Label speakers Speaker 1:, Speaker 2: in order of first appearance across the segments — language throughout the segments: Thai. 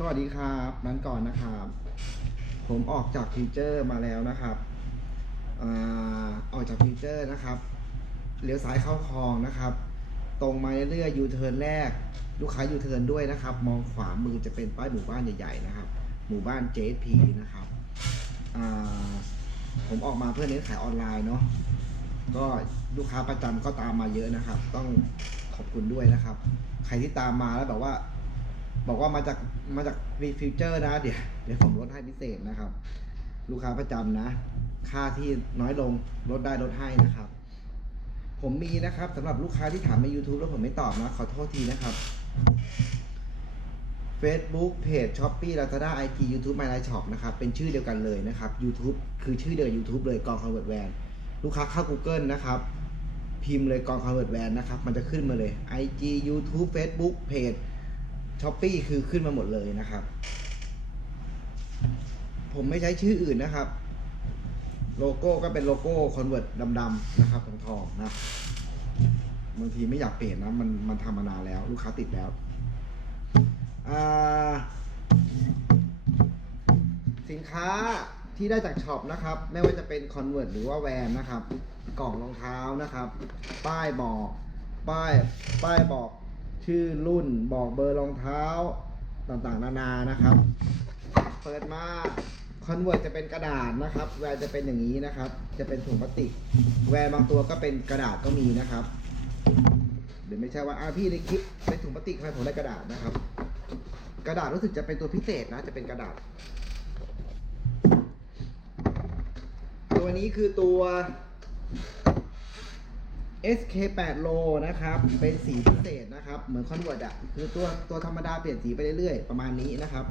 Speaker 1: สวัสดีครับนั้นก่อนนะครับ ผมออกจากฟีเจอร์มาแล้วนะครับอออกจากฟีเจอร์นะครับเลี้ยวซ้ายเข้าคลองนะครับ ตรงมาเรื่อยๆยูเทิร์นแรก ลูกค้ายูเทิร์นด้วยนะครับ มองขวามือจะเป็นป้ายหมู่บ้านใหญ่ๆนะครับ หมู่บ้าน JP นะครับผมออกมาเพื่อเน้นขายออนไลน์เนาะก็ลูกค้าประจำก็ตามมาเยอะนะครับ ต้องขอบคุณด้วยนะครับ ใครที่ตามมาแล้วแบบว่า บอกว่ามาจากมาจากรีฟิวเจอร์นะเดี๋ยวเดี๋ยวผมลดให้พิเศษนะครับ ลูกค้าประจำนะ ค่าที่น้อยลงลดได้ลดให้นะครับ ผมมีนะครับสำหรับลูกค้าที่ถามใน YouTube แล้วผมไม่ตอบนะ ขอโทษทีนะครับ Facebook เพจ Shopee Lazada IG YouTube My Life Shop นะครับ เป็นชื่อเดียวกันเลยนะครับ YouTube คือชื่อเดียวกับ YouTube เลยกอง Convert Van ลูกค้าเข้า Google นะครับ พิมพ์เลยกอง Convert Van นะครับ มันจะขึ้นมาเลย IG YouTube Facebook เพจ ช้อปปี้คือขึ้นมาหมดเลยนะครับ ผมไม่ใช้ชื่ออื่นนะครับ โลโก้ก็เป็นโลโก้คอนเวิร์ตดำๆนะครับทองทองๆนะบางทีไม่อยากเปลี่ยนนะมันมันทำมานานแล้ว ลูกค้าติดแล้วสินค้าที่ได้จากช็อปนะครับ ไม่ว่าจะเป็นคอนเวิร์ตหรือว่าแวนนะครับ กล่องรองเท้านะครับ ป้ายบอก ป้าย ป้ายบอก ชื่อรุ่นบอกเบอร์รองเท้าต่างๆ นานานะครับ เปิดมาคอนเวิร์ตจะเป็นกระดาษนะครับ แวร์จะเป็นอย่างนี้นะครับ จะเป็นถุงพลาสติก แวร์บางตัวก็เป็นกระดาษก็มีนะครับเดี๋ยวไม่ใช่ว่าอ้าพี่ในคลิปเป็นถุงพลาสติกทำไมผมได้กระดาษนะครับ กระดาษรู้สึกจะเป็นตัวพิเศษนะ จะเป็นกระดาษ ตัวนี้คือตัว SK8 โลนะครับ เป็นสีพิเศษนะครับ เหมือนคอนเวิร์ตอะ คือตัวตัวธรรมดาเปลี่ยนสีไปเรื่อยๆ ประมาณนี้นะครับ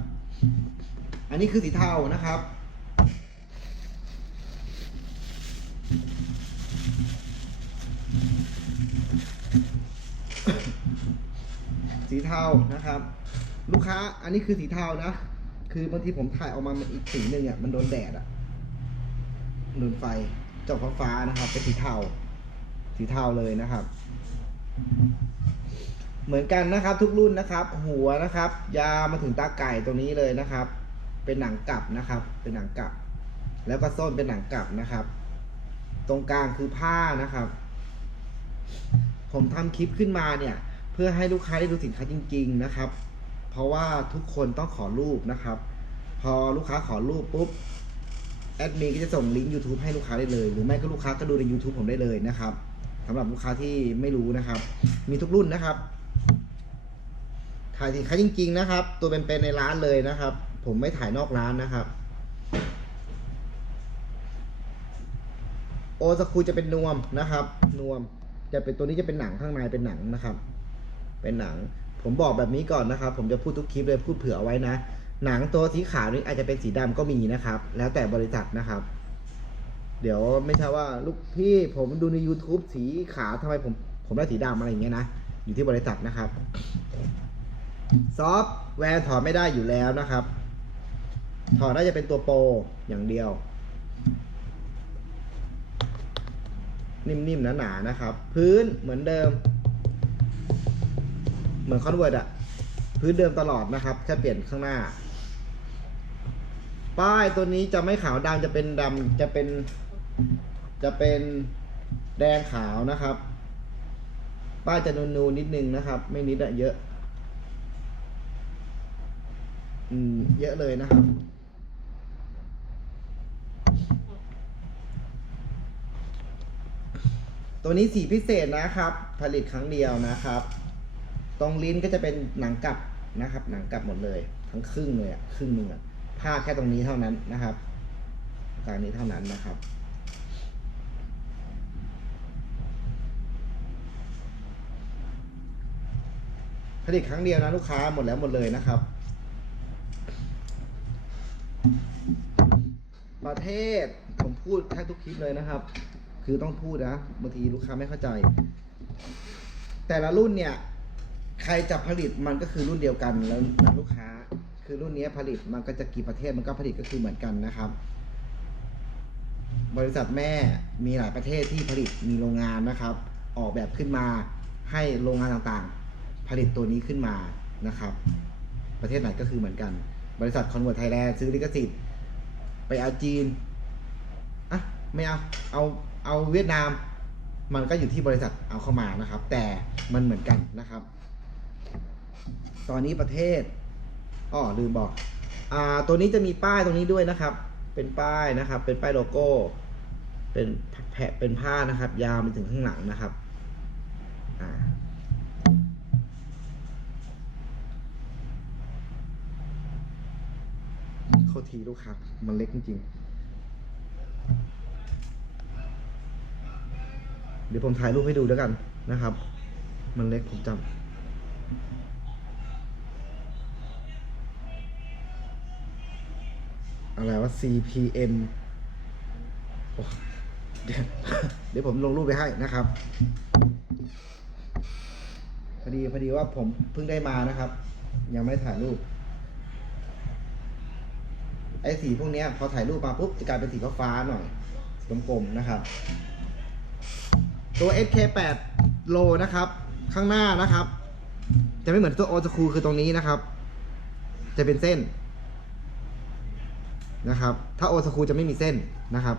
Speaker 1: อันนี้คือสีเทานะครับ สีเทานะครับ ลูกค้าอันนี้คือสีเทานะ คือบางทีผมถ่ายออกมาอีกสีหนึ่งอะ มันโดนแดดอะ โดนไฟเจาะฟ้าๆนะครับ เป็นสีเทา สีเทาเลยนะครับ เหมือนกันนะครับทุกรุ่นนะครับ หัวนะครับ ยามาถึงตาไก่ตรงนี้เลยนะครับ เป็นหนังกลับนะครับ เป็นหนังกลับ แล้วก็ส้นเป็นหนังกลับนะครับ ตรงกลางคือผ้านะครับ ผมทำคลิปขึ้นมาเนี่ย เพื่อให้ลูกค้าได้ดูสินค้าจริง ๆนะครับ เพราะว่าทุกคนต้องขอรูปนะครับ พอลูกค้าขอรูปปุ๊บแอดมินก็จะส่งลิงก์ YouTube ให้ลูกค้าได้เลย หรือไม่ก็ลูกค้าก็ดูใน YouTube ผมได้เลยนะครับ สำหรับลูกค้าที่ไม่รู้นะครับ มีทุกรุ่นนะครับ ถ่ายสินค้าจริง ๆ นะครับ ตัวเป็นๆในร้านเลยนะครับ ผมไม่ถ่ายนอกร้านนะครับ โอสคูจะเป็นนวมนะครับ นวมจะเป็นตัวนี้จะเป็นหนังข้างในเป็นหนังนะครับ เป็นหนัง ผมบอกแบบนี้ก่อนนะครับ ผมจะพูดทุกคลิปเลยพูดเผื่อไว้นะ หนังตัวสีขาวนี่อาจจะเป็นสีดำก็มีนะครับ แล้วแต่บริษัทนะครับ เดี๋ยวไม่ใช่ว่าลูกพี่ผมดูใน YouTube สีขาวทำไมผมผมได้สีดำอะไรอย่างเงี้ยนะ อยู่ที่บริษัทนะครับ ซอฟต์แวร์ถอดไม่ได้อยู่แล้วนะครับ ถอดน่าจะเป็นตัวโปรอย่างเดียว นิ่มๆหนาๆนะครับ พื้นเหมือนเดิม เหมือนคอนเวิร์ตอะพื้นเดิมตลอดนะครับ แค่เปลี่ยนข้างหน้า ป้ายตัวนี้จะไม่ขาวดำจะเป็นดำจะเป็น จะเป็นแดงขาวนะครับ ป้ายจะนูนๆนิดนึงนะครับ ไม่นิดอะเยอะ อืม เยอะเลยนะครับ ตัวนี้สีพิเศษนะครับ ผลิตครั้งเดียวนะครับ ตรงลิ้นก็จะเป็นหนังกลับนะครับ หนังกลับหมดเลย ทั้งครึ่งเลยอะครึ่งหนึ่งอะผ้าแค่ตรงนี้เท่านั้นนะครับกลางนี้เท่านั้นนะครับ ผลิตครั้งเดียวนะลูกค้าหมดแล้วหมดเลยนะครับ ประเทศผมพูดแทบทุกคลิปเลยนะครับ คือต้องพูดนะบางทีลูกค้าไม่เข้าใจ แต่ละรุ่นเนี่ย ใครจะผลิตมันก็คือรุ่นเดียวกันแล้วนะลูกค้า คือรุ่นนี้ผลิตมันก็จะกี่ประเทศมันก็ผลิตก็คือเหมือนกันนะครับบริษัทแม่มีหลายประเทศที่ผลิตมีโรงงานนะครับ ออกแบบขึ้นมาให้โรงงานต่างๆ ผลิตตัวนี้ขึ้นมานะครับ ประเทศไหนก็คือเหมือนกัน บริษัทคอนเวิร์ตไทยแลนด์ซื้อลิขสิทธิ์ไปเอาจีนอะไม่เอาเอาเอาเวียดนาม มันก็อยู่ที่บริษัทเอาเข้ามานะครับ แต่มันเหมือนกันนะครับ ตอนนี้ประเทศอ๋อลืมบอกอ่าตัวนี้จะมีป้ายตรงนี้ด้วยนะครับ เป็นป้ายนะครับ เป็นป้ายโลโก้ เป็นแผ่เป็นผ้านะครับ ยาวไปถึงข้างหลังนะครับ ษทีลูกค้ามันเล็กจริงๆเดี๋ยวผมถ่ายรูปให้ดูด้วยกันนะครับ มันเล็กผมจำอะไรว่า CPM เดี๋ยวเดี๋ยวผมลงรูปไปให้นะครับ พอดีพอดีว่าผมเพิ่งได้มานะครับ ยังไม่ได้ถ่ายรูป ไอ้สีพวกนี้พอถ่ายรูปมาปุ๊บจะกลายเป็นสีฟ้าหน่อยสีกลมๆนะครับ ตัว SK8 โลนะครับ ข้างหน้านะครับ จะไม่เหมือนตัวโอ o คูคือตรงนี้นะครับ จะเป็นเส้นนะครับ ถ้าโอ o คูจะไม่มีเส้นนะครับ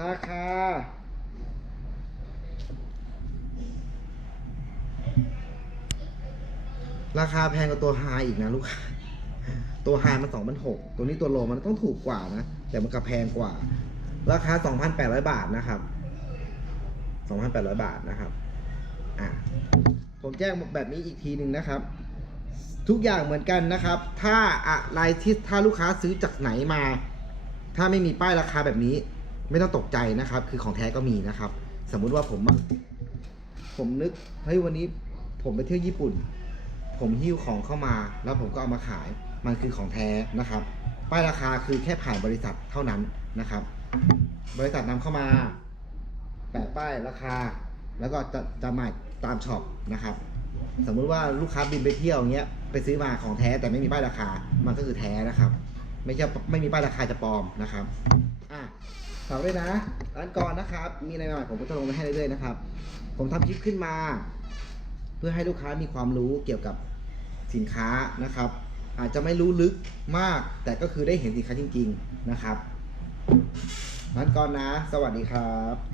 Speaker 1: ราคา ราคาแพงกว่าตัวไฮอีกนะลูกค้าตัวไฮมันสองพันหกตัวนี้ตัวโลมันต้องถูกกว่านะ แต่มันก็แพงกว่า ราคาสองพันแปดร้อยบาทนะครับสองพันแปดร้อยบาทนะครับอะผมแจ้งแบบนี้อีกทีหนึ่งนะครับ ทุกอย่างเหมือนกันนะครับ ถ้าอะไรที่ถ้าลูกค้าซื้อจากไหนมา ถ้าไม่มีป้ายราคาแบบนี้ ไม่ต้องตกใจนะครับ คือของแท้ก็มีนะครับ สมมุติว่าผมผมนึกเฮ้ยวันนี้ผมไปเที่ยวญี่ปุ่น ผมหิ้วของเข้ามา แล้วผมก็เอามาขายมันคือของแท้นะครับป้ายราคาคือแค่ผ่านบริษัทเท่านั้นนะครับ บริษัทนำเข้ามาแปะป้ายราคา แล้วก็จะจำหน่ายตามช็อปนะครับ สมมุติว่าลูกค้าบินไปเที่ยวอย่างเงี้ยไปซื้อมาของแท้แต่ไม่มีป้ายราคา มันก็คือแท้นะครับ ไม่ใช่ไม่มีป้ายราคาจะปลอมนะครับอะฝากด้วยนะร้านก่อนนะครับ มีอะไรใหม่ผมก็จะลงไปให้เรื่อยๆนะครับ ผมทำคลิปขึ้นมา เพื่อให้ลูกค้ามีความรู้เกี่ยวกับสินค้านะครับ อาจจะไม่รู้ลึกมาก แต่ก็คือได้เห็นสินค้าจริง ๆนะครับนั้นก่อนนะ สวัสดีครับ